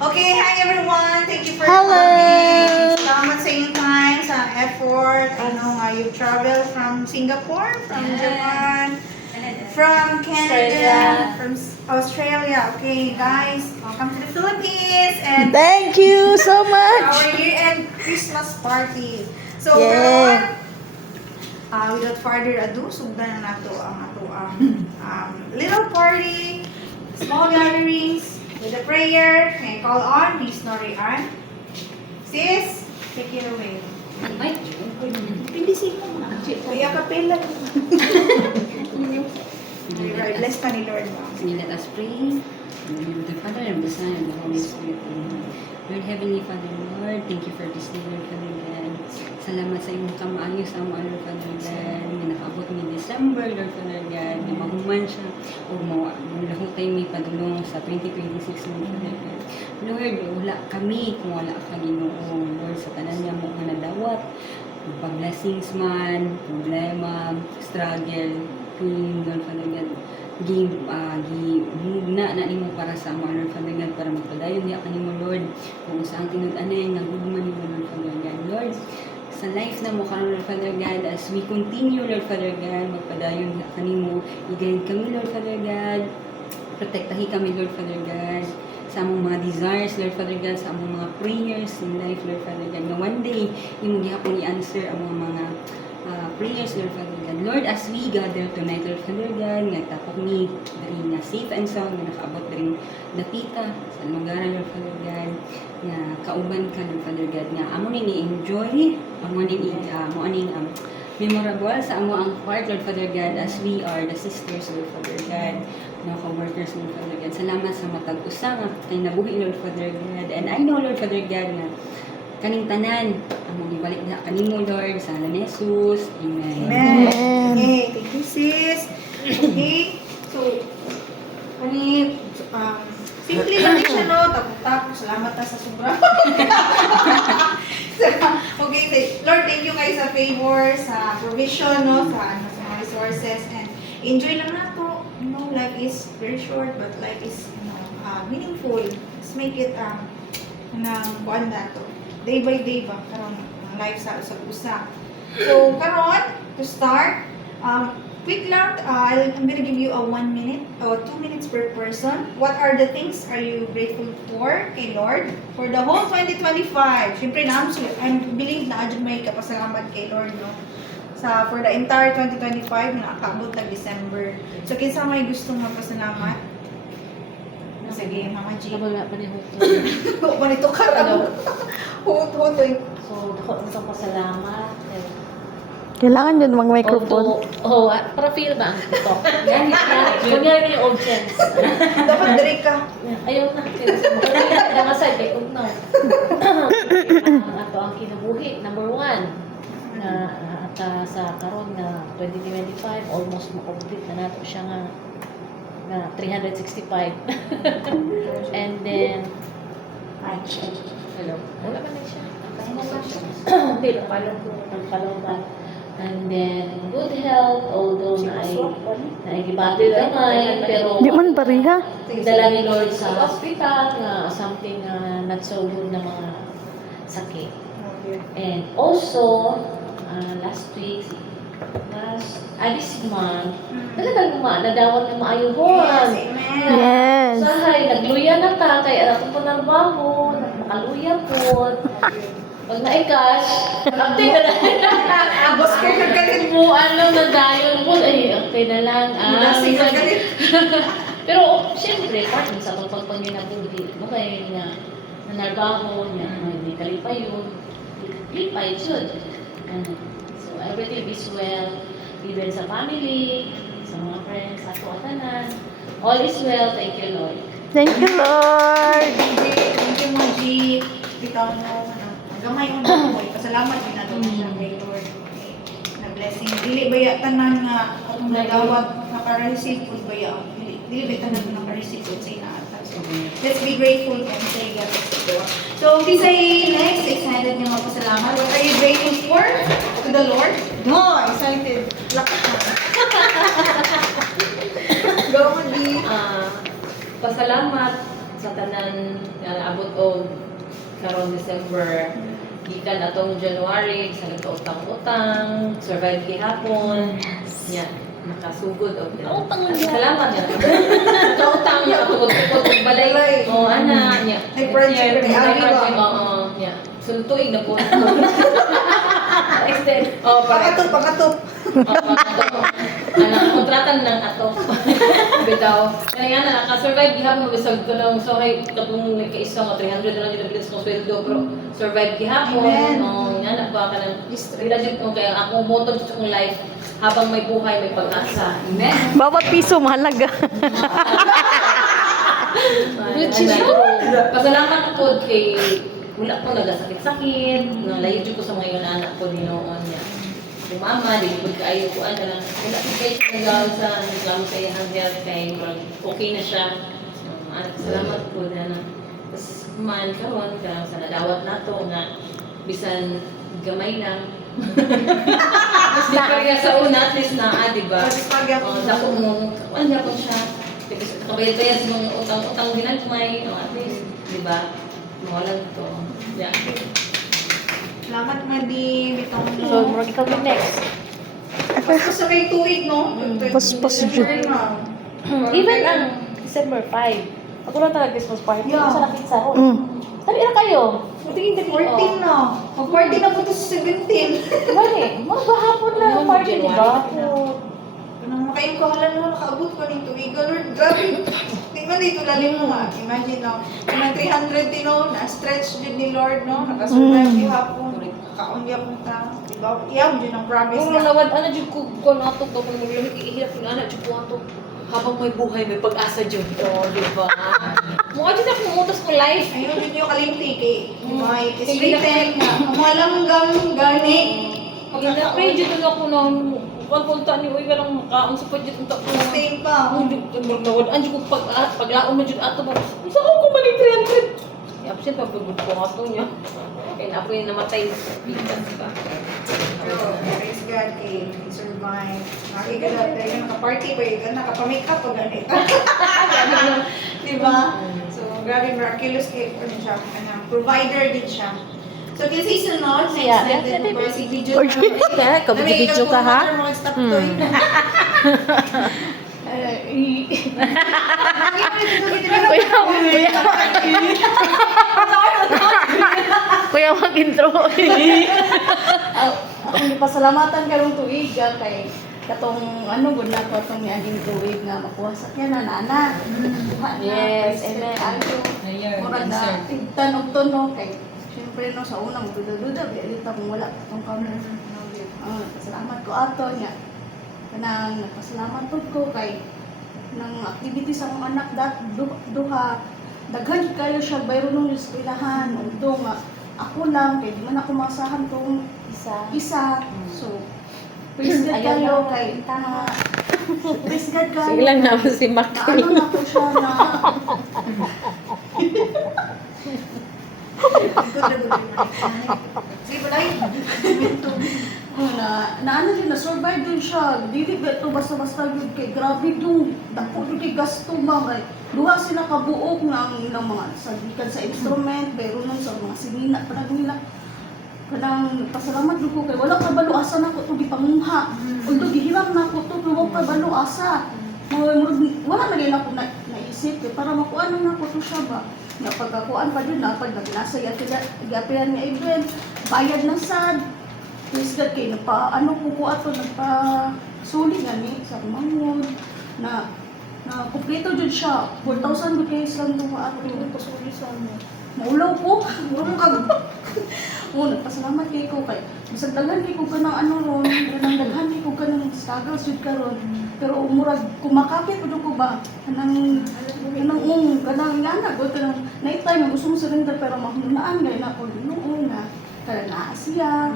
Okay, hi everyone. Thank you for Hello. coming. Salamat sa inyong time, sa effort. You traveled from Singapore, from Japan, from Canada, Australia. from Australia. Okay, guys, welcome to the Philippines and Thank you so much. our year-end Christmas party. So, Yeah. karon, without further ado, sugdan na nato ang ato little party, small gatherings, with a prayer. May call on Miss Norian. Sis, take it away. Ay, Pindisi mo na. Kaya kapela. Bless ka ni Lord. let us pray. In the name of the Father, and the Son, and the Holy Spirit. Amen. Lord Heavenly Father, Lord, thank you for this day, Lord Father God. Salamat sa iyong kamaayo sa mga, Lord Father God. May nakaabot ni December, Lord Father God. May mahuman siya. O lahot tayo may padulong sa 2026, Lord Father God. Lord, wala kami kung wala ka Ginoo. Lord, sa tanan niya mo nga nadawat. Pag-blessings man, problema, struggle, pain, Lord Father God. Gimugna na nimo para sa mga Lord Father God para magpadayon niya kanimo Lord kung saan tinud-anay nga gugman nimo Lord Father God. Lord, sa life na mo karon Lord Father God, as we continue Lord Father God magpadayon niya kanimo, i-guide kami Lord Father God, protektahi kami Lord Father God sa among mga desires Lord Father God, sa among mga prayers in life Lord Father God, na one day imo gihapon i-answer ang mga prayers, Lord Father God. Lord, as we gather tonight, Lord Father God, nga tapos ni dari nga safe and sound, nga nakaabot dari dapita sa lugar, Lord Father God, nga kauban ka, Lord Father God, nga amo ni enjoy, amo ni memorable sa amo ang part, Lord Father God, as we are the sisters, Lord Father God, mga co-workers, Lord Father God. Salamat sa matag usa nga kay nabuhi, Lord Father God. And I know, Lord Father God, nga kaning tanan among ibalik na kanimo Lord sa ngalan ni Jesus. Amen. Amen. Amen. Okay, thank you sis. Okay, so, simple lang siya, no? Tapos, salamat na sa sobra. Okay, Lord, thank you kayo sa favor, sa provision, no? Sa mga resources, and enjoy lang na to. Life is very short, but life is, meaningful. Let's make it, buwan na to. Day by day ba, karon ang life sa usag-usa. So, karon, to start, quick lang, I'm gonna give you a 1 minute or 2 minutes per person. What are the things are you grateful for kay Lord for the whole 2025? Siyempre na, I believe na adyan may kapasalamat kay Lord, no? For the entire 2025, nakakabot na December. So, kinsa may gustong magpasalamat? Sige, Mama G. Wala pa ni Hoto. Manito ka rin. Hutoy. So, ako isang pasalamat. Kailangan yun mag-microphone. Para feel ba ang ito? Yan. Kunyari yung audience. Dapat diri ka. Ayaw na. Kaya masay, kay Ugnaw. Ato ang kinabuhi. Number 1. At sa karon na 2025, almost makomplete na nato siya nga 365. And then, hello. Wala ba na siya? Pero pala ba? And then, good health, although naigibati gamay, pero Di man pariha. dala ni Lord sa hospital, na something not so good na mga sakit. And also, last week, this month, talagang nadawat ng maayuhon. Yes, amen. Yes. Sahay, nagluya na ta, kaya ato po narbaho, nakaluya po. Pag na-ikash, update na lang. Boss ko kagalit. Mo, nadayon po, okay na lang. Lasing kagalit. Pero, siyempre, part sa pagpagpag niya na buhi, kaya nga, nanarbaho, hindi kalipay yun. Kalipay yun. So, everything is well, even sa family, sa mga friends, sa tuwatanan. All is well, thank you, Lord. Thank you, Lord. Thank you, Moji. Bitaw mo, gamay mo na mo. Pasalamat din na doon siya kay Lord. Okay. Na blessing. Dili ba ya tanan nga atong nadawat naka-receive po ba ya? Dili ba tanan naka-receive po sa inaatan. So, let's be grateful and say God is good. So, Kisay next, excited niya magpasalamat. What are you grateful for? To the Lord? No, excited. Lakas na. Go, Moji. Pasalamat sa tanan nga abot og karong December gikan atong January sa nagkautang-utang, survive gihapon. Nya, nakasugod og utang niya. Salamat niya. Nagkautang niya tugod-tugod og balay. Oh, ana nya. Ay, project, ay, abi ba? Oo, nya. Suntuig na po. Extend. Oh, Pakatup, pakatup. Anak, kontratan ng ato. Bitaw. Kaya nga na, nakasurvive gihapon bisag ko lang. So, ay, katong nagkaisa nga, 300 na lang yung nabilis kong sweldo. Pero, survive gihapon. Amen. Nga na ba ka ng relationship ko. Kaya akong motto sa akong life, habang may buhay, may pag-asa. Amen. Bawat piso mahalaga. Which is true. Pasalamat ko kay wala ko nagasakit-sakit, nalayo ko sa mga anak ko dinoon niya. Yung mama, di ko kaayo ko, lang, wala ko kayo siya nagawal sa nagawal sa iyang health kay okay na siya. Salamat po na. Tapos man karon ka sa nadawat nato nga bisan gamay lang. Tapos di pa sa una, at least na, di ba? Dako mo, ano po siya. Kabayad-bayad sa mga utang-utang ginagmay, at least, di ba? Mawalan to. Yeah. Salamat, Madi. Bitong So, murag ikaw yung next. Basta sa may tuig, no? Pas-pas December June. na. Even ang December 5. Ako lang talaga Christmas party. Yeah. Sa nakita ko. Mm. Sabi na kayo. Tingin din 14 na. Mag-party na po ito sa 17. Bale, mga bahapon na ang party, di ba? Nang makain ko, hala na, nakaabot ko ng tuig. Lord, grabe. Tingnan dito, lalim mo nga. Imagine, no? Yung 300 din, no? Na-stretch din ni Lord, no? Nakasurvive yung hapon. Kakaon niya punta. Diba? Iyaw din ang promise Kung niya. nawad, ano dyan ko ato to, kung maglamig, ihirap ko na, ano dyan ko ato. Habang may buhay, may pag-asa dyan to, di ba? Mukha dyan ako umutos ko life. Ayun din yung kalimti kay May Kiswiten nga. Kamalanggang gani. Pag-pray dyan ako na, kung punta ni Uy ka lang makaon sa pa dyan, unta ko na. Stay pa. Ang nawad, dyan ko paglaon mo dyan ato ba? Saan ko kumaling 300? Absent pa pagod ko ato niya. Kaya na po yung namatay sa pitas ba? Pero, praise God kay survive. Nakikita tayo naka-party pa yun. Nakapamake-up pa ganit. Diba? So, grabe miraculous kay ano siya. Provider din siya. So, kasi sunod, sa Yeah. extended mo ba si video Oy. Kaya, kabidyo ka ha? Mga stop to yun. Kuya, mag-intro. Akong ipasalamatan karong tuig kay katong gud na ko atong niaging tuig nga makuha sa kya na nana. Yes, amen. Murag na tigtan og tono kay syempre no sa unang duda-duda dito kung wala tong camera. Salamat ko ato niya. Kanang nagpasalamat pud ko kay nang activity sa akong anak duha daghan kayo siya bayro nung eskwelahan ug nga ako lang kay di man ako masahan tong isa. So, praise God Ayaw kayo na. kay praise God kayo. Sige lang naman si Na Maki. ano na po siya na Sige ba tayo? na ano din, na-survive din siya. Dili ba ito basta-basta yun kay grabe dong dako din kay gasto ba kay duha sila kabuok ng mga sagikan sa instrument, pero nun sa mga sinina pa nila. Kanang pasalamat jud ko kay wala ka balo asa na ko to gipanguha. Although gihiram na ko to pero wala ka balo asa. Wala na rin ako naisip kay para makuha na ko to siya ba. Nga pagkakuan pa din na pag nasa yapian nga event, bayad na sad. Please God kay ano ko ato nagpa-suli gani sa mangon na kumpleto jud siya. 4,000 kay isang duha ato pasuli sa ano. Maulaw ko, murong kag. Nagpasalamat kay ko kay bisag daghan kay ko kanang ano ron, kanang daghan kay ko kanang struggles jud karon. Pero umurag kumakapit pud ko ba kanang kanang ngana ko kanang night time gusto mo surrender pero mahunaan gay na ko noon na kanang naa siya.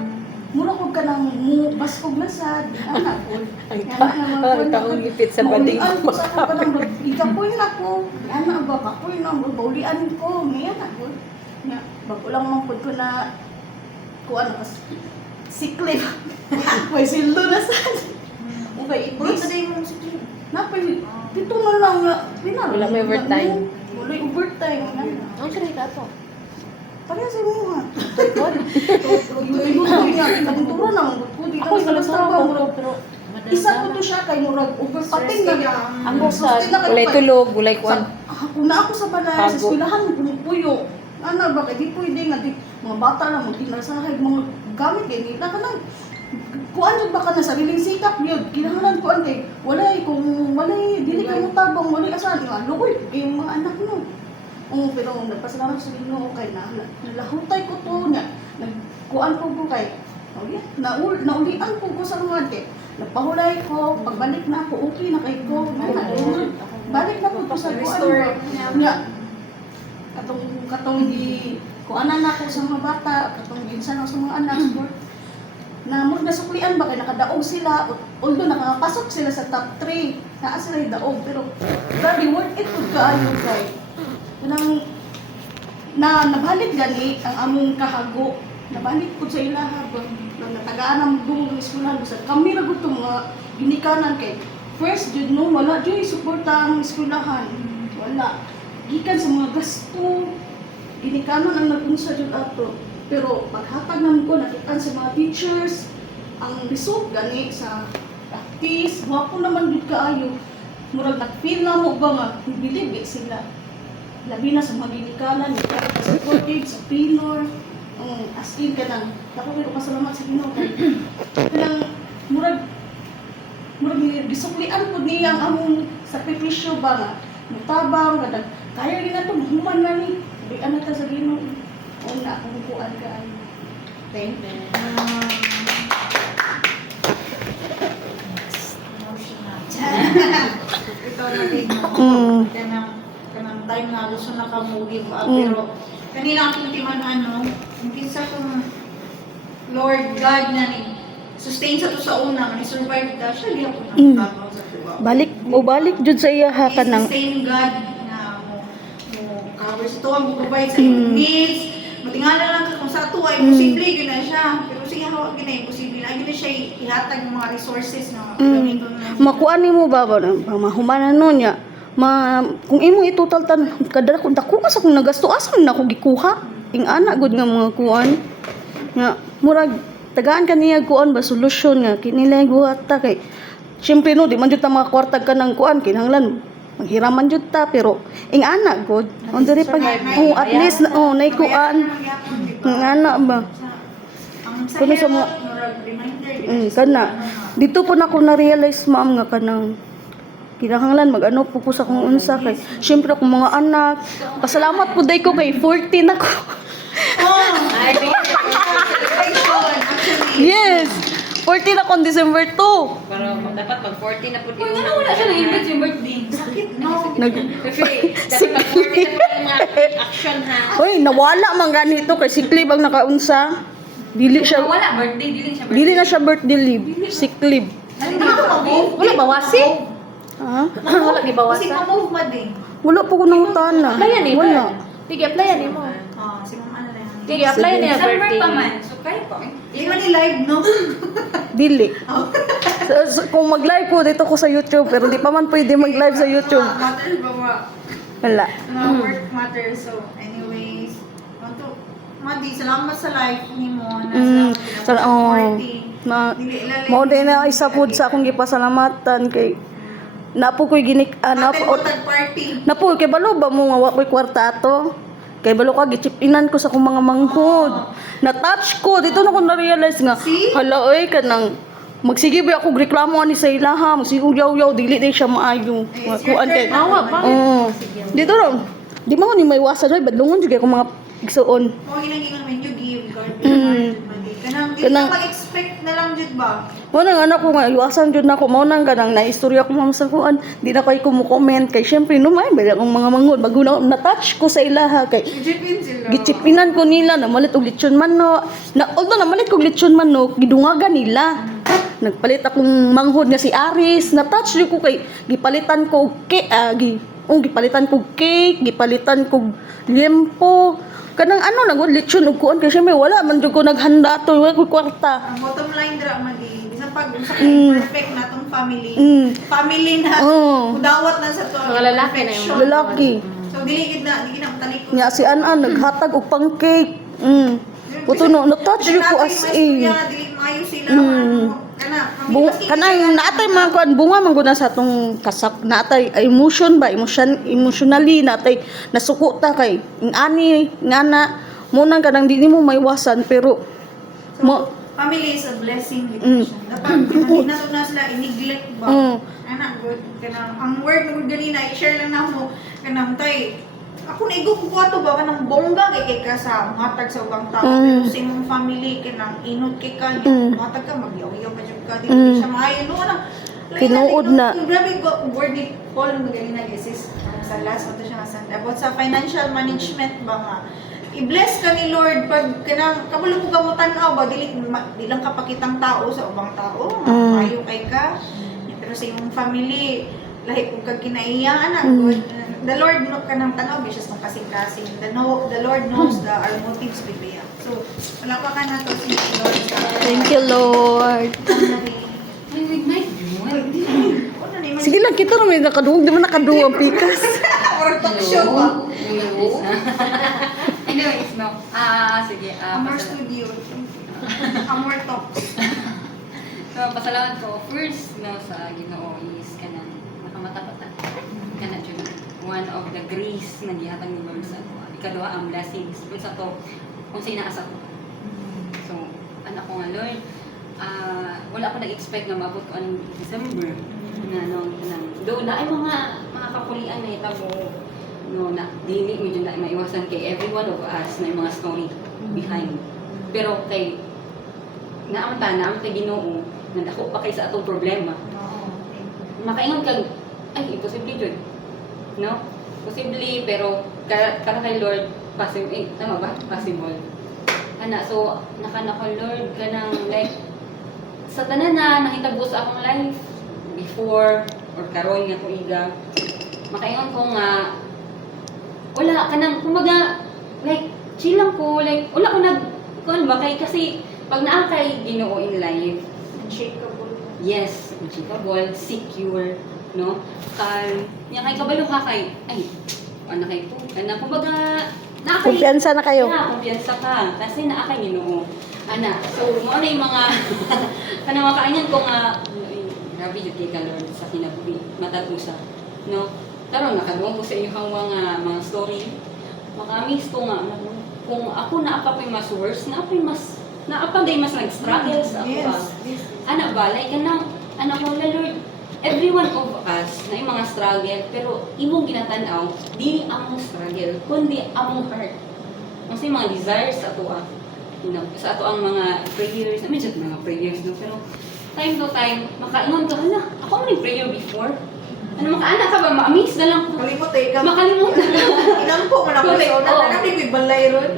Mura ko kanang baskog na sad, ana ko. Ang taong gipit sa bading ko. Sa ko kanang ikapoy na ko. Ana ba kapoy na mo baulian ko, ngayon ako. Nya, bago lang man pud ko na kuan kas siklip. May sildo na sad. Okay, Bro, ibig sa day mo si napay dito na lang nga Wala may overtime. walay overtime nga. Ang sila ka to. Pareha sa mo ha. Iluto niya, kalintura na mong ko dito Ako sa yung trabaho ko murag. pero Isa ko to siya kay murag overpating na niya. ang gusad. Walay tulog, walay kuan. Kung na ako sa balay, sa Tago. eskwelahan, puyo. Ano ba, kaya di pwede nga, mga bata lang, magkinasahay, mga gamit kay nila ka lang. Kuan jud ba ka na sariling sikap yun, kinahanglan kuan kay walay kung walay dili ka mo tabang walay asan nga lukoy kay mga anak mo. Pero nagpasalamat sa Ginoo kay nalahutay ko to na nagkuan ko kay naulian ko sa mga kay nagpahulay ko pagbalik na ako okay na kay ko balik na ko to sa kuan nya katong di kuanan na ko sa mga bata katong ginsan sa mga anak na mo nasuklian ba kay nakadaog sila although nakapasok sila sa top 3 naa sila yung daog pero grabe worth it pud kaayo kay kanang nabalik gani ang among kahago nabalik pud sa ilaha ba natagaan ang dungog ng eskwelahan basta kami ra gud mga ginikanan kay first jud no wala jud suporta ang eskwelahan wala gikan sa mga gasto ginikanan ang nag-unsa jud ato pero paghatag naman ko, nakitaan sa mga teachers, ang result gani sa practice, wapo naman yun kaayo. Murag nag-feel na mo ba nga, bibilig sila. Labi na sa mga ginikanan, sa supportive, sa pinor, as in ka nang, ako pero pasalamat sa Ginoo. Kanang murag gisuklian po niya ang among sakripisyo ba nga, mutabang, kadang, kaya rin na ito, mahuman na ni, sabihan na ta sa Ginoo. Una, kung kuan ka ay. Thank you. Ito naging kanang time na gusto na kamugib pero kanina ang timan yung kinsa kung Lord God na ni sustain sa to sa una ni survive ta siya di ako nang sa tuwa. Balik jud sa iya ha kanang. Sustain God na mo cover sa to mo provide sa iyong needs. Matingala lang kung sa ato ay posible yun na siya. Pero sige hawag gina posible na gina siya ihatag ng mga resources na gamiton na. Makuan nimo ba mahumanan no nya. Kung imo itotal tan kada kun dako ka sa kung nagasto asan na ko gikuha. Ing ana gud nga mga kuan. Nga murag tagaan kaniya kuan ba solusyon nga kinila guhat ta kay. Siyempre no di man jud ta mga kwartag ka ng kuan kinahanglan maghiraman jud ta pero ing ana god on diri pag at least nay kuan ng ana ba kuno sa mga kana dito po na ko na realize ma'am nga kanang kinahanglan mag-ano po ko sa kung unsa kay syempre akong mga anak pasalamat po day ko kay 14 ako yes 14 ako December 2 Pero dapat mag-40 na po din. Ano wala siya nag-invite yung birthday? Sakit no. Dapat mag-40 na po yung mga action ha. Hoy, nawala man ganito kay sick leave ang nakaunsa. Dili siya Wala, birthday, dili siya dili na siya birthday leave, sick leave. Wala bawasi. Ha? Wala Kasi gibawasan. ma-move man din. Wala po ko nang utana. Applyan ni mo. Wala. Tige applyan ni mo. Si Ma'am Ana na yan. Tige applyan niya birthday. So kaya po. Hindi man ni-live, no? Dili. Kung mag-live ko dito ko sa YouTube pero di pa man pwede mag-live sa YouTube. Matters ba ba? Wala. Mga work matters. So, anyways, Madi, salamat sa life ni mo. Mao din na isa pud sa akong gipasalamatan kay napo ko'y ginik Party. napo kay balo ba mo nga wa ko'y kwarta ato. Kay balo ka gichipinan ko sa akong mga manghod. Na-touch ko dito na ko na-realize nga hala oy kanang magsige ba ako reklamo ani sa ilaha magsigong yaw-yaw dili day siya maayo. Kuan kay. Dito ron. Di mo ni may wasa joy badlongon jud kay ko mga igsuon. Mo ginang when you give God will kanang mag-expect na lang jud ba? Mo nang anak ko nga iwasan jud nako mao nang kanang naistorya ko ma'am sa kuan di na kay ko mo comment kay syempre no may bala akong mga mangod baguna na touch ko sa ilaha kay Jipin sila. gichipinan ko nila na malit og lechon manok na although na malit kog lechon manok gidungagan nila nagpalit akong manghod nga si Aris na touch jud ko kay gipalitan ko gipalitan ko cake gipalitan ko liempo kanang ano lang lechon ug kuan kay syempre wala man jud ko naghanda to wala ko kwarta. Ang bottom line dra Madi. Bisan pag perfect na tong family. Family na. Udawat na sa to. Mga lalaki na yung lalaki So So dili gid na talikod. Nya si Anan naghatag og pancake. Puto no touch you ko as in. Dili maayo sila Mm. ano kana Kanang naatay mga kuan bunga man gud na sa atong kasak naatay emotion ba emotionally naatay nasuko ta kay ani ngana mo nang kanang di mo maiwasan pero mo family is a blessing with Mm. siya. Dapat nato na sila i-neglect ba? Mm. Ana good kanang ang word mo ganina i-share lang namo kanang tay ako na igok ko ato ba kanang bongga kay ka sa matag sa ubang tao pero sa imong family kanang inot kay ka matag ka magyaw-yaw pa jud ka dili siya maayo no ana Tinuod na. grabe go word ni Paul mo ganina guys is sa last mo to siya nga about sa financial management ba nga i-bless ka ni Lord pag kanang kabalo ko gamutan-aw ba dili lang kapakitang tao sa ubang tao maayo kay ka pero sa imong family lahi kung kag kinaiya ana good the Lord no kanang tanaw bisas ng kasing-kasing the Lord knows our motives bibiya so wala pa ka na to si Lord thank you Lord. Sige lang kita na may nakaduwag di man nakaduwag ang pikas. or talk show ba Anyways, no. Sige. Amor Studio Amor Talks So, pasalamat ko first no sa Ginoo is kanang nakamatapatan. Kana jud one of the grace na gihatag ni Lord sa ako. Ikaduha ang blessings kung sa to kung sa inaasa ko. So, anak ko nga Lord, wala ako nag-expect na mabot ko ang December na no kanang do na ay mga kapulian na hitabo no na dili medyo na maiwasan kay every one of us na mga story behind. Pero kay naamon kay Ginoo na dako pa kay sa atong problema. Makaingon kag ay imposible jud. No? Posible pero kana kay Lord possible tama ba? Possible. Ana so nakana ko Lord kanang like sa tanan na nahitabo sa akong life before or karon nga ko iga makaingon ko nga wala kanang kumbaga like chill lang ko like wala ko nag kuan ba kay kasi pag naa kay Ginoo in life unshakable yes unshakable secure no nya kay kabalo ka kay ay ano kay to kana kumbaga naa kay Kumpiyansa na kayo. kumpiyansa ka kasi naa kay Ginoo ana so mo na yung mga kanang makaingon ko nga grabe jud kay ka Lord sa kinabuhi matatusa no karon nakadungog ko sa inyong mga story maka-amaze ko nga kung ako naapa ko'y mas worse naapa mas day mas nag-struggle sa ako ba ana ba like kanang anak ko Lord every one of us na yung mga struggle pero imong ginatanaw di among struggle kundi among heart kasi mga desires sa ato sa ato ang mga prayers medyo mga prayers no pero time to time makaingon ka hala ako man prayer before ano makaanak ka ba ma-amaze na lang ko kalimot ka makalimutan inampo man ako Correct, so oo. na may balay ron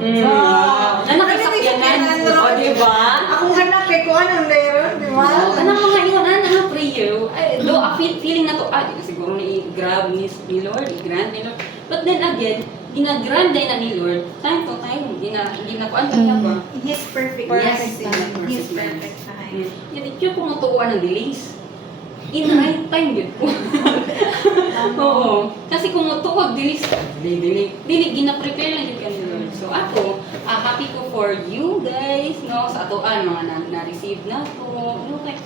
na nakasakyanan o diba akong anak kay ko anong layron di ba kanang mga ingon na prayer do a feeling na to siguro ni grab ni Lord i-grant ni Lord but then again gina-grant din na ni Lord time to time ginakuan niya ba He's perfect Yes, He's perfect. perfect Yun yung kumutuwa ng delays. In right time yun po. Oo. Kasi kung mutuwag, delays ka. Dili, gina-prepare lang yun ka ni Lord. So ako, happy ko for you guys, no? Sa atoan, mga na-receive na to. Okay.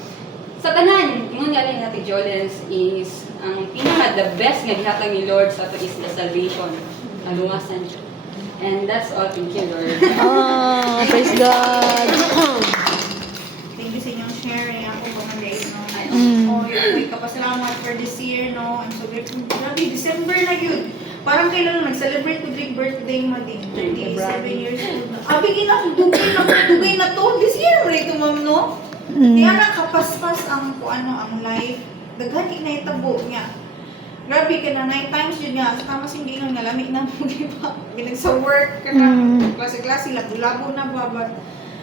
Sa tanan, yung nga rin natin Jolens is, ang pinaka-the best nga gihatag ni Lord sa ato is the salvation. Alungasan siya. And that's all. Thank you, Lord. Praise God. Thank you sa inyong sharing ako mga days no Mm. may kapasalamat for this year no I'm so grateful grabe December na yun parang kailan nag-celebrate ko drink birthday mo din 37 years old abi dugay na to this year mo ito ma'am no di ana kapaspas ang ang life daghan na itabo niya grabe ka na 9 times yun nga tama sing gingon nga lamig na mo giba ginag sa work ka na klase-klase labo na ba but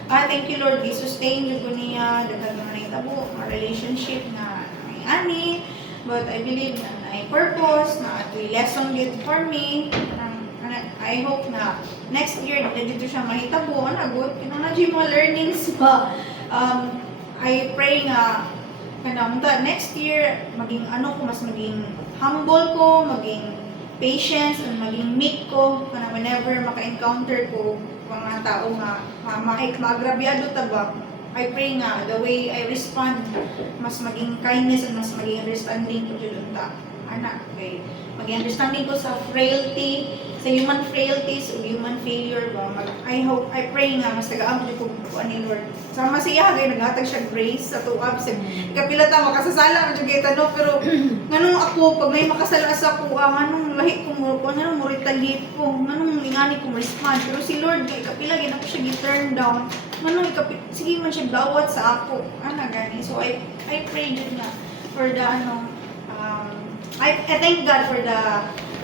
thank you Lord, i-sustain yun ko niya, dagdag naman na itabo, mga relationship na may ani, but I believe na may purpose, na ito'y lesson yun for me, I hope na next year, dito siya mahitabo, good, na mga learnings pa, I pray nga, next year, maging mas maging humble ko, maging patience and maging meek ko kana whenever maka-encounter ko mga tao nga maagrabyado ta ba. I pray nga the way I respond mas maging kindness and mas maging understanding ko jud unta. Ana kay maging understanding ko sa frailty, sa human frailties o human failure ba. I pray nga mas tagaan ko ko ani Lord. Sama siya gay naghatag siya grace sa tuab sa kapila ta makasasala jud kay no pero nganong ako pag may makasala sa ako nganong lahi ko mo nganong mo retaliate ko nganong ingani ko respond pero si Lord kay kapila gyud ako siya gi-turn down nganong sige man siya dawat sa ako ana gani so I pray jud na for the I thank God for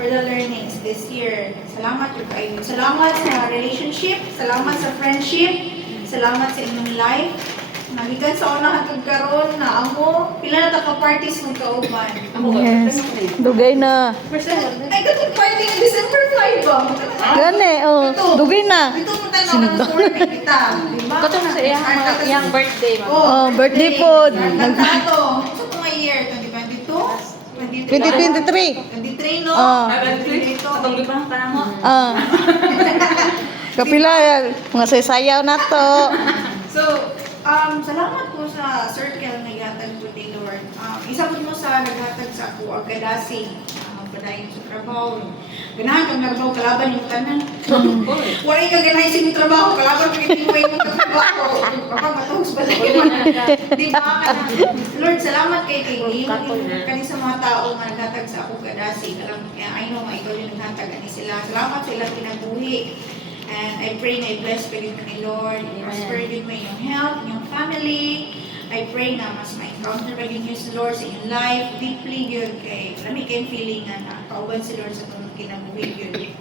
the learnings this year. Salamat jud kayo. Salamat sa relationship, salamat sa friendship, salamat sa inyong life. Nagikan sa una hangtod karon na amo pila na ta ka parties ng kauban. Yes. Dugay na. Ay katong party ng December 5 ba? Gani, dugay na. Dito mo tayo ng story kita, di ba? Katong sa iyang birthday, ma'am. Oh, birthday po. Nagtato. Sa mga year 2022? 2023. 23 no? Dito, itong ibang panamo. Kapila, mga sayaw na to. So, salamat po sa circle na ihatag po ni Lord. Isa po mo sa naghatag sa ako, ang kadasi. Padayon sa trabaho. Ganahan kang trabaho, kalaban yung tanan. Wala yung kaganahin sa yung trabaho, kalaban yung kitiway mo sa trabaho. Kapag matuhos ba Di ba? Lord, salamat kay kani sa mga tao nga naghatag sa ako kadasi. Kaya I know nga ikaw yung naghatag ani sila. Salamat sa ilang kinabuhi. And I pray na i-bless pa rin ni Lord. Prosper din mo yung health, yung family. I pray na mas ma-encounter pa din yung Lord sa inyong life. Deeply yun kay lami kayong feeling na kauban si Lord sa itong kinabuhi yun.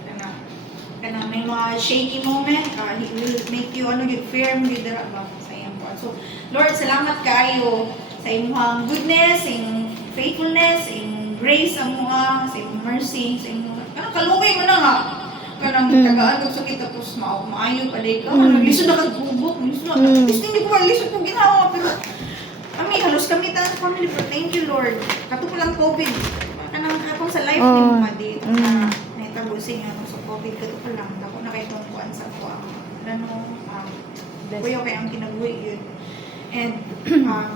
Kana may mga shaky moment, He will make you firm with the sa iyong po. So, Lord, salamat kayo sa inyong goodness, sa inyong faithfulness, sa inyong grace, sa inyong mercy, sa inyong kalugay mo na nga. Kanang tagaan kag sakit tapos maayo pa day ka. Lisod na kagbubok, lisod na. Hindi ko lisod kung ginawa pero halos kami ta sa family pero thank you Lord. Kato ko lang COVID. Kanang katong sa life din mo di na naitabusin nga sa COVID kato ko lang ako na kay tungkuan sa ko ano kuya kay ang kinabuhi yun. And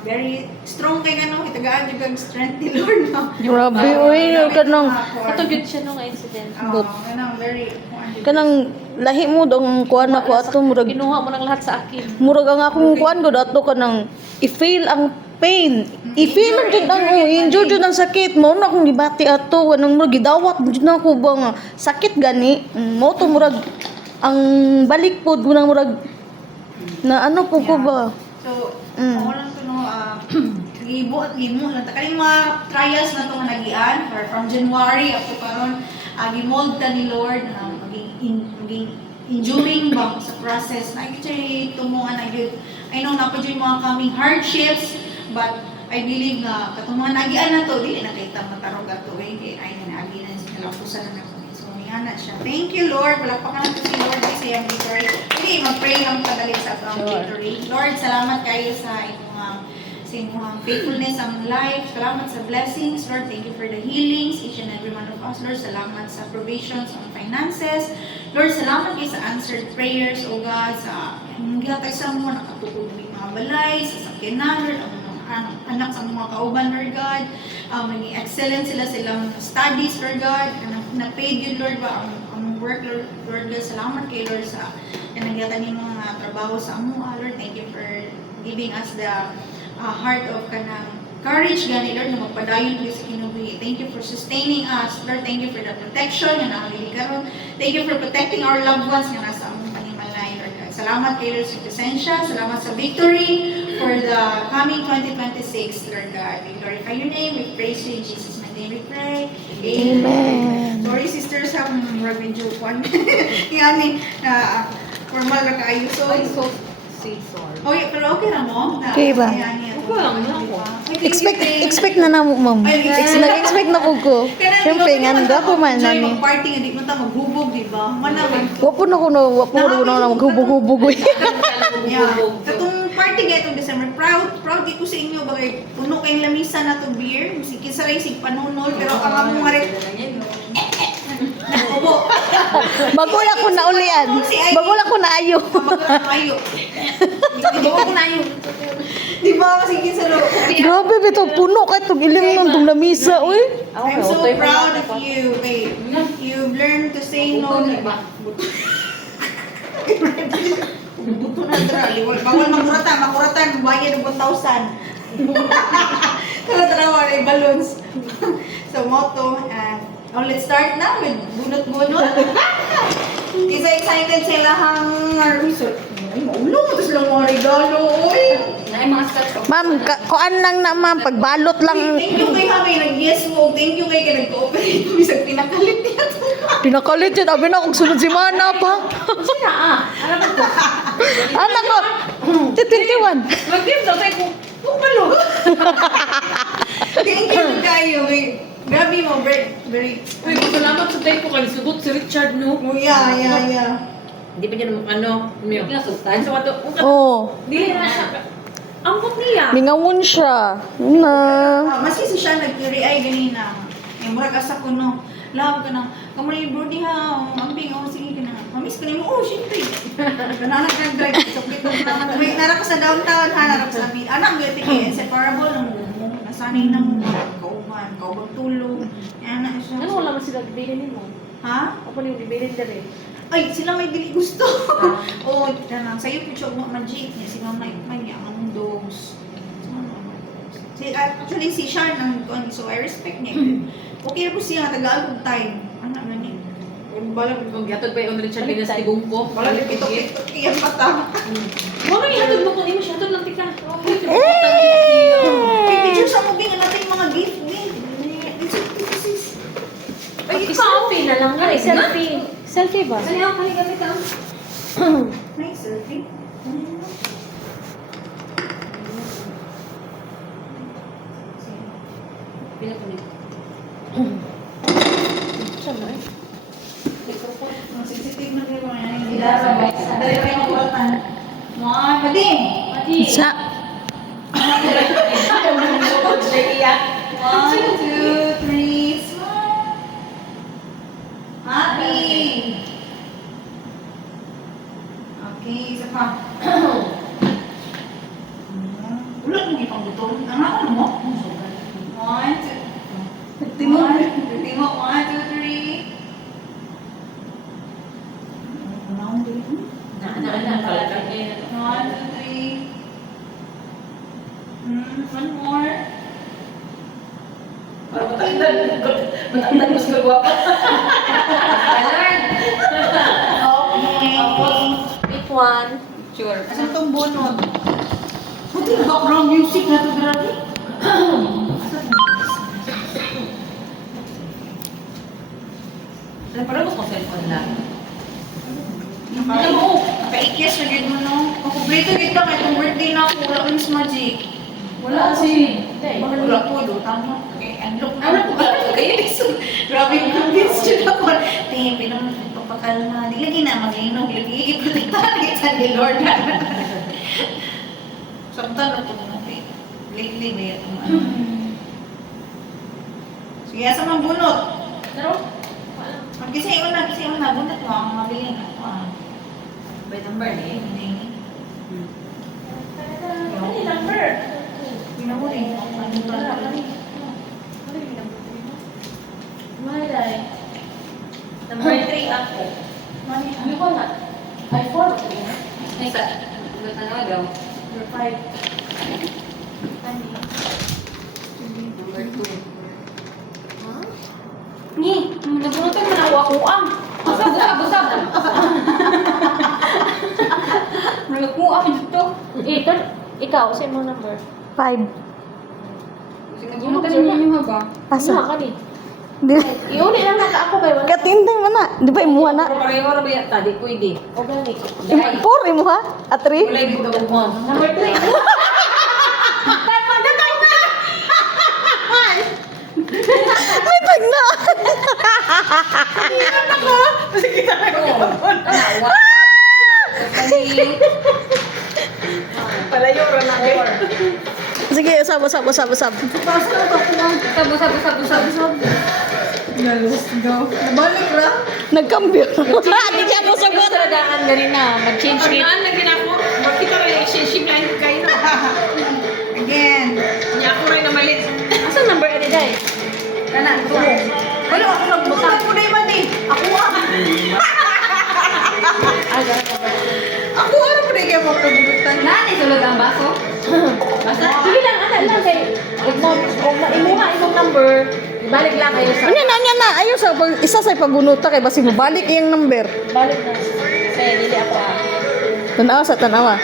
very strong kay ngano itagaan jud kag strength ni Lord no. Grabe, uy, kanang Katugid siya nung incident. Kanang very kanang lahi mo dong kuan ako ato murag Kinuha mo ng lahat sa akin. murag ang akong kuan gud ato kanang i-feel ang pain. I-feel jud ang injure jud ang sakit. Mao na akong gibati ato kanang murag gidawat jud na ako ba nga sakit gani. Mao to murag ang balik pod gunang murag na ano po ko ba. So, ako lang ito, gibo at gimo lang. Kaling mga trials na ito nga nagian, from January up to karon, gimold ta ni Lord na maging enduring ba sa process. Actually, tumungan na yun. I know, napad yung mga coming hardships, but I believe na katong mga nagian na to, dili na kayo matarong gato eh. Ay, nanaagi na siya, nalapusan na naman. So, na siya. Thank you, Lord. Wala pa ka lang si Lord sa iyang victory. Hindi, mag-pray lang padalik sa ang victory. Lord, salamat kayo sa inyong faithfulness ang life. Salamat sa blessings. Lord, thank you for the healings, each and every one of us. Lord, salamat sa provisions on finances. Lord, salamat kayo sa answered prayers, O God, sa gatay sa mo, nakatukod ng mga balay, sa sakyanan, Lord, ang anak sa mga kauban, Lord God. Maging excellent sila silang studies, Lord God. Na-paid yun, Lord, ba? Ang work, Lord God. Salamat kay Lord sa nangyatan yung mga trabaho sa amo, Lord. Thank you for giving us the heart of kanang courage, gani, Lord, na magpadayon ko sa kinubuhi. Thank you for sustaining us, Lord. Thank you for the protection na nakalili karon. Thank you for protecting our loved ones nga nasa among panimalay, Lord God. Salamat kay Lord sa presensya. Salamat sa victory for the coming 2026, Lord God. We glorify your name. We praise you in Jesus' name we pray. Amen. Sorry, sisters, ang medyo kwan. Yani, formal na kayo. So, okay, pero okay na mo? Okay ba? Okay lang ako. Expect na na mo, ma'am. Nag-expect na po ko. Siyempre, nga ako man. Enjoy mag-party nga, di mo ta maghubog, di ba? Manawag. Wapo na ko na maghubog-hubog. Yeah. Itong party nga itong December, proud ko sa inyo, bagay puno kayong lamisa na to beer, sige sa rin, sig panunol, pero ang among nga rin, Bagula ko na ulian. Bagula ko na ayo. Magandang kayo. Bawa ko na yun. Di ba kasi kinsalo? Grabe bitaw puno kay tong ilim nung tong lamisa oy. I'm so proud of you. Wait, you've learned to say no. Buto na dra, liwal. Bawal makuratan, bayad ng 1,000. Tara, ay balloons. So, motto, let's start na with bunot-bunot. Isa excited sila hang ay, maulong mo silang mga regalo, oy. Na mga scotch. Ma'am, kuan lang na ma'am pagbalot lang. Thank you kay Hamay, nag-yes mo. Thank you kay nag-cooperate. Bisag pinakalit niya to. Pinakalit yun, abi na kung sunod si Mana pa. Sina Ano ba to? Anak ko, 21. Mag-game daw tayo kung balo. Thank you kayo. Grabe mo, very. Uy, salamat sa tayo ko kalisugot si Richard, no? Oh, yeah. Hindi pa niya naman ano, Nasultan. so ato, Oh, dili na siya. Ambot niya. mingawon siya. Na. Maski si siya nag-reay ganina. Yung murag asa ko no. Love ka na. Kamali brody ha. Ambing, sige ka na. Mamiss ko na mo. Oh, syempre. Kananak nag-drive. Suklit mo na. May narak ko sa downtown ha. Narak sa amin. Anak, beauty kay inseparable ng mo. Nasanay na mo. Kauban. Kaubang tulong. Yan na siya. Ano wala man sila gibilin mo? Ha? Ako ni gibilin dali. Ay, sila may dili gusto. Oo, sa'yo po siya mag-magic niya. Sila may ang dogs. Actually, si Sean ang so I respect niya. Okay po siya, tagaan kong time. Anak na niya. Bala kung gihatod pa yung Richard Linas tigong ko. Wala rin ito kaya pata. Wala ihatod mo kung imo siya hatod lang tika. May picture sa movie nga natin yung mga gift. This is... Ay, Selfie na lang. Ay, selfie. Selfie ba? Kali ako kali gamit ang. Nice selfie. Pila ko nito. Siya na eh. Ang sensitive na kayo mga yan. Dali pa yung kuratan. Mga mading! Sa 1, 2, 3, smile! Happy! Okay, isa pa. Ulat mo ipang butol. Ang ako mo? 1, 2, Timo, 1, 2, 3. Kalatan niya. 1, 2, 3. One more. Matangdan mo sa gwapa. Okay. Pick one. Sure. Asan tong bunot? Buti yung background music na to, grabe. Parang mas cellphone lang. Alam mo, naka-ikis na gid mo, no? Makubrito gid ka, kahit yung birthday na ako, wala ko yung magic. Wala si... Wala po, do. Tama. Okay, unlock na. Ano po ba? Kayo grabe yung convinced yun ako. Tingin, pinapapakal na. Di lagi na, mag-inog. Lagi, ipatagtalit sa ni Lord. Samtang ako na, lately ba yan? Sige, asa mang bunot? Pero, Kasi una, bunot mo ang mabiling ako. by number eh. Ano yung number? Pinahuli. Malay. Number 3 ako. Ano ko na? Ay, 4 ba ito? Isa. Ano daw? Number 5. Number 2. Ni, nabunutan mo na ako ang. Busab. Nagkuha ko dito. Ikaw, sa imong number. 5. Sige, nabunutan mo yung haba. Asa? Ano ka ni? Di. Iuli lang naka ako kay wala. Katinding man na. Di ba imuha na? Pero pareho ra ba yata? Di pwede. O gani. Por imuha? At 3? Wala yung dito mo. Number 3. Matag na. Palayo ra na eh. Sige, usab. Busab. Let's go. Nabalik ra. Nagkambyo. Hindi siya mo sagot. Daan ganin na, mag-change kit. Ano lagi na ako? Bakit ako yung exchange line kayo na? Again. Niya ako rin na malit. Asa number ani day? Kanan ko. Wala, ako nagbuta ko na yung mati. Ako Aga. Ako ano po na yung mga pagbutan. Nani, sulod ang baso? Basta sige lang ana lang kay imuha imong number. Balik lang kayo sa Anya na. Ayaw sa isa sa pagunuta kay basi mabalik iyang number. balik na. Kasi dili ako ah. Tanawa sa tanawa.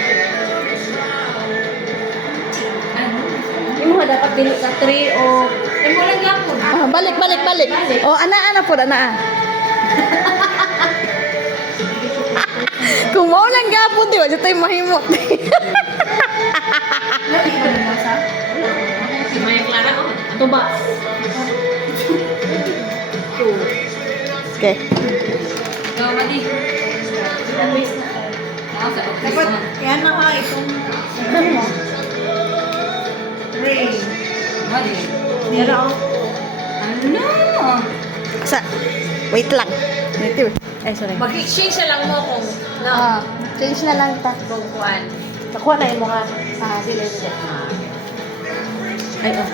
Imuha dapat dili ka 3 o imo lang gyapon. Ah, balik. O ana po ana. Kung mao lang gapon di wa jud tay mahimot. Si Maya Clara, oh. Ato ba? Okay. So, mati. At-least na. Ako sa office Dapat, mo. kaya na nga itong Ray. Mati. Meron ako. Ano? Sa. Wait lang. Wait. Ay sorry. Mag-exchange na lang mo kung Change na lang ta. kung kuan. Nakuha na imo ka. Ah, dili. Ay, oh.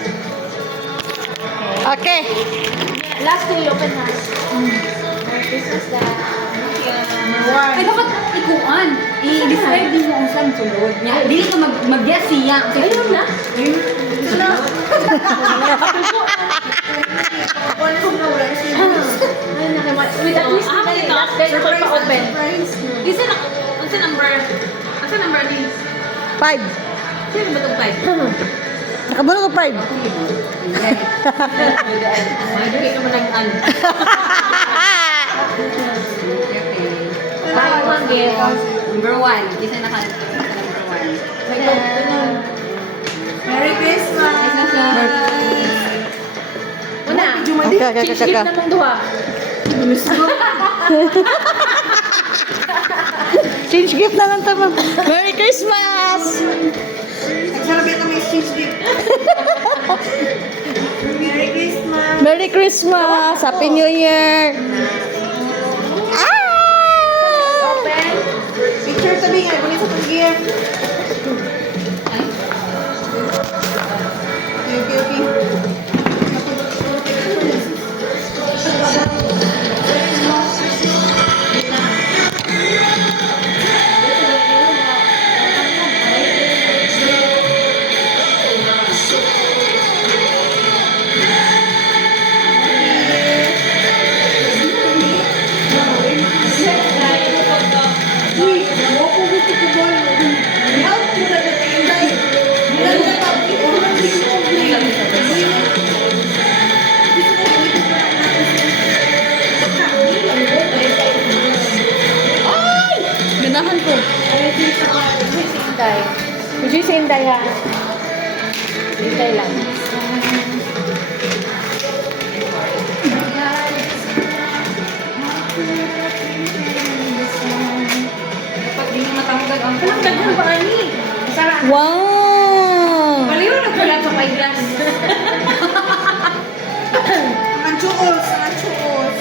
Okay. Last will open na. Merry Christmas da. Ay, dapat ikuan. I-describe din mo ang saan sulod. Nya, dili ka mag-guess siya. Ayun na. Ito na. Wala kong nawala. Ayun na naman. With at least Ah, na ito. last day pa open. Surprise. Isa na, ang number? Ang number ni? 5. Sino ba itong 5? Nakabuno ko 5. Ay, hindi ka man nag-an. Tayo ang gift. Number 1. Kisa naka number 1. Merry Christmas. Una. Okay. Change gift na mong duha. Change gift na lang tama. Merry Christmas! Nagsarabit na may exchange gift. Merry Christmas. Merry Christmas! Happy New Year! Ah! Open. Picture tabi nga. Bulit sa itong gift. Okay. Ganahan ko. Inday. Would you say Inday ha? Inday lang. Dapat di mo matanggal ang Daghan ba ani? Sarap. Wow! Baliw na pala sa my glass. Ang chukos. Ang chukos.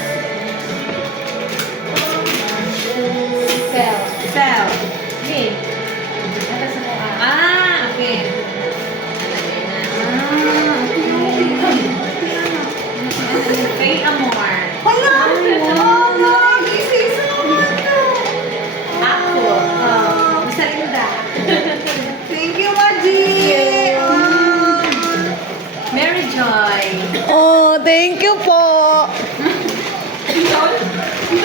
Sell. Sell. Okay. Ata sa mo ah. Ah, okay. Kay Amor. Hala! Hala! Isis naman to. Ako. Basta Linda. Thank you, Maji. Mary Joy. Oh, thank you po.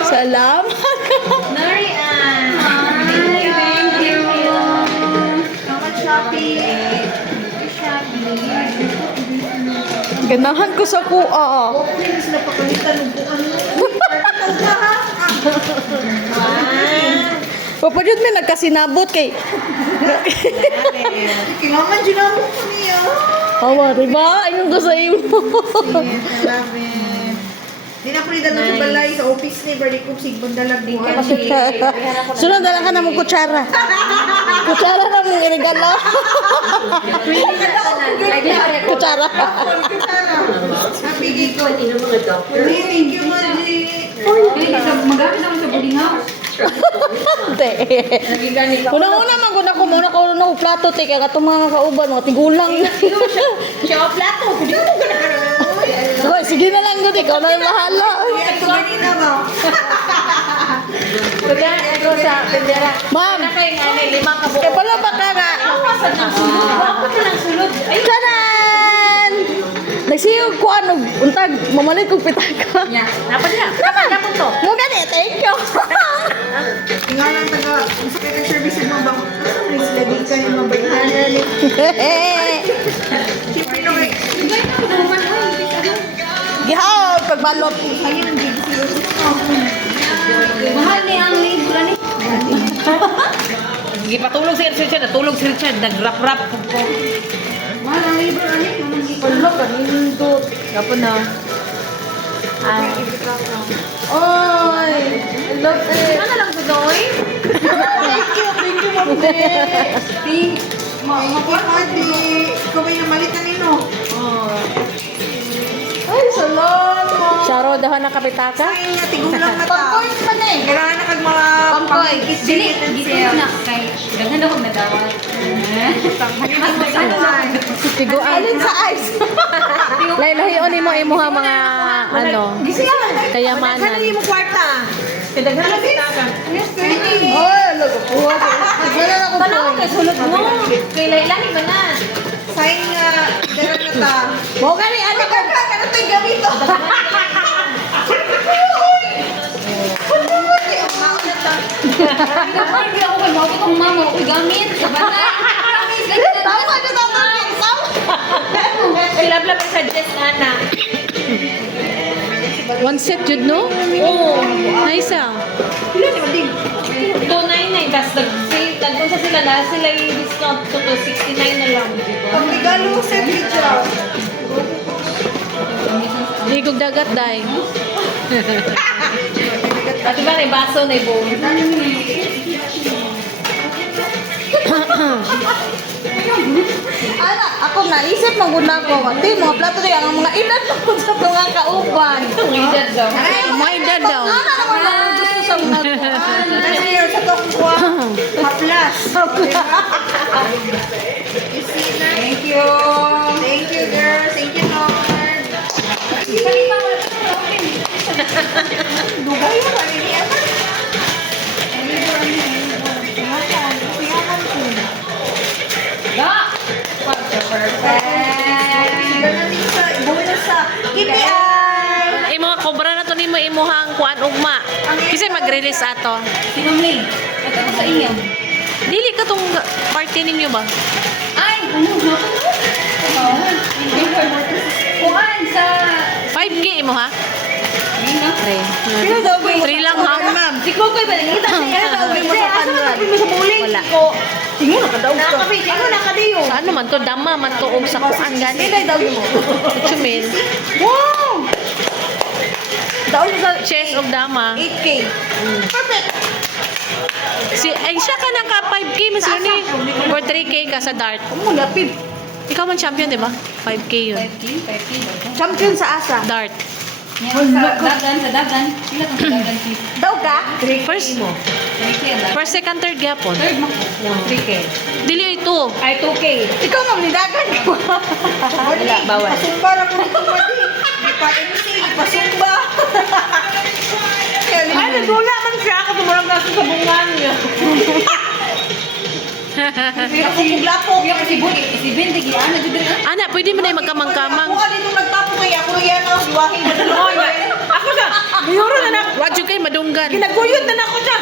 Salamat. Nori Ann. Thank you. Salamat, Shopee. Ganahan ko sa kuha. Okay, sila pakalitan ng bukan mo. Papadyod may nagkasinabot kay... Kailangan dyan ako ko niya. Awa, diba? Ayun ko sa iyo. Yes, I love it. Di na pwede na sa balay sa office ni Bernie Cook sigbang dalag mo. Sunod na lang ka na mong kutsara. Kutsara na mong irigalo. Kutsara. Happy gig ko. Ano mga doctor? Thank you, Maji. Magamit naman sa boarding house. Una-una man gud ako muna ko na plato te kaya katong mga kauban mga tigulang. Siya plato. Hindi mo Hoy, sige na lang gud ikaw na yung bahala. Ito ganina ba? Ito sa pendera. Ma'am, Kaya nga, 5 ka buo. kaya pala ba ka nga? Ako ka lang sulod. Ay, Tanan! Nagsiyog ko ano, untag, mamalit kong pitaka. dapat niya. Dapat mo to. Mo gani, thank you. Tingnan lang taga secretary service mo ba? Please lagi ka yung mabayhanan ni. Siyempre no kay. Gihawd pagbalot. Ayun din sila. Mahal ni ang libro ni. Sige, patulog si Richard. Natulog si Richard. Nag-rap-rap po. Mahal ang libro ni. Palo ka, nindot. Kapon na. Oy! I love it. Ano lang sa doy? Thank you, Ma'am. Mapapadi. Ikaw ba yung malit na nino? Ay, salamat. Sharo, dahan na kapitaka. Ay, natigulang na ta. Pag-points pa na eh. Kailangan na kag mga pangkikis. Dili, dito na kay daghan ako nadawat. Tigo alin sa ice. Lahi-lahion ni mo imuha mga ano, kayamanan. Kanili mo kwarta. Kadaghan na kita ka. Oh, lago po. Wala na ko Tanaw kay sulod mo. Kay lahi ba na? Sign nga, darat na ta. Mo gani ano ko. Ano tayo gamito? Hindi ako kay mao itong mama ko gamit sa bata. Tama na tama. Ay, love sa Jess, Ana. One set jud no? Oo. Nice ah. 299. Tapos nag-unsa sila na. Sila yung discount to 69 na lang. Ang regalo sa video. Higog dagat day. Pati ba may baso na bowl? Ana, ako naisip maguna ko. Ti mga plato di ang mga edad ko sa mga kauban. Edad daw. My dad daw. Ana naman ang gusto sa mga kuan. Ano yun sa tong kuwa? Haplas. Thank you. Thank you, girls. Thank you, Lord. Dugay mo, ano niya? Perfect. Imo kobra na to nimo imuhang kuan ugma. Kasi mag-release ato. Sinumli. Ito ko sa inyo. Dili ka tong party ninyo ba? Ay, ano na kuan sa 5K imo ha? Nina. 3 lang ha? Si Kokoy ba nakita siya? Wala. Tingo na kadaog ka. Ano na kadiyo? Sa ano man to dama man to og sa kuan gani. Chumil. Wow! Daon sa chess og dama. 8K. Si ay siya ka nang ka 5K mas ni or 3K ka sa dart. Amo lapid. Ikaw man champion di ba? 5K yun. 5K. Champion sa asa. Dart. Yan sa dagan. Sila kang sa dagan sis. Daw ka? First 3K ang dagan. first second third gyapon. Third mo. 3K. Dili ito. Ay, 2K. Ikaw na nidagan ko. Wala, bawal. Pasumba na ko nito pati. Di pa MC, di pa sumba. Ay, nagula man siya ako tumurang kaso sa bungan niya. Kuya kasi buhi. Si Ben, tigi ano dito rin. Ana, pwede mo na yung magkamang-kamang. Kung ano itong nagtapo kay ako yan ang siwahin na Ako siya, mayroon na na. Wadyo kay madunggan. Ginaguyod na na ako siya.